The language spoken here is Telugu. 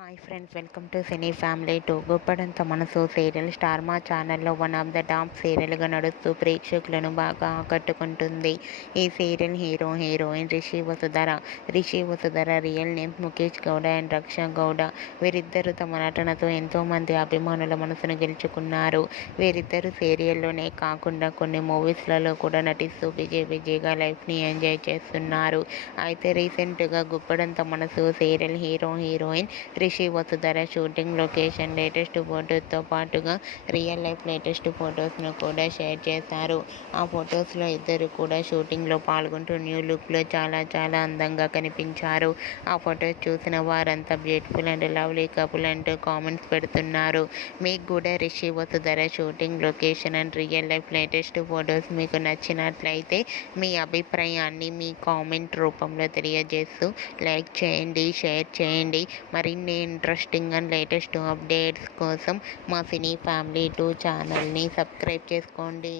Hi friends, welcome to cine family two. Guppedantha Manasu serial star మా ఛానల్లో వన్ ఆఫ్ ద టాప్ సీరియల్గా నడుస్తూ ప్రేక్షకులను బాగా ఆకట్టుకుంటుంది. ఈ serial heroine Rishi Vasudhara real name Mukesh Gowda and Raksha Gowda. వీరిద్దరూ తమ నటనతో ఎంతోమంది అభిమానుల మనసును గెలుచుకున్నారు. వీరిద్దరూ సీరియల్లోనే కాకుండా కొన్ని మూవీస్లలో కూడా నటిస్తూ బిజీగా లైఫ్ని ఎంజాయ్ చేస్తున్నారు. అయితే రీసెంట్గా Guppedantha Manasu serial heroine Rishi Vasudhara shooting location latest ఫొటోస్తో పాటుగా రియల్ లైఫ్ లేటెస్ట్ ఫొటోస్ను కూడా షేర్ చేశారు. ఆ ఫొటోస్లో ఇద్దరు కూడా షూటింగ్లో పాల్గొంటూ న్యూ లుక్లో చాలా అందంగా కనిపించారు. ఆ ఫొటోస్ చూసిన వారంతా బ్యూటిఫుల్ అండ్ లవ్లీ కపుల్ అంటూ కామెంట్స్ పెడుతున్నారు. మీకు కూడా Rishi Vasudhara shooting location and real life latest photos మీకు నచ్చినట్లయితే మీ అభిప్రాయాన్ని మీ కామెంట్ రూపంలో తెలియజేస్తూ లైక్ చేయండి, షేర్ చేయండి. మరిన్ని ఇంట్రెస్టింగ్ అండ్ లేటెస్ట్ అప్డేట్స్ కోసం మా సినీ ఫ్యామిలీ 2 ఛానల్ని సబ్స్క్రైబ్ చేసుకోండి.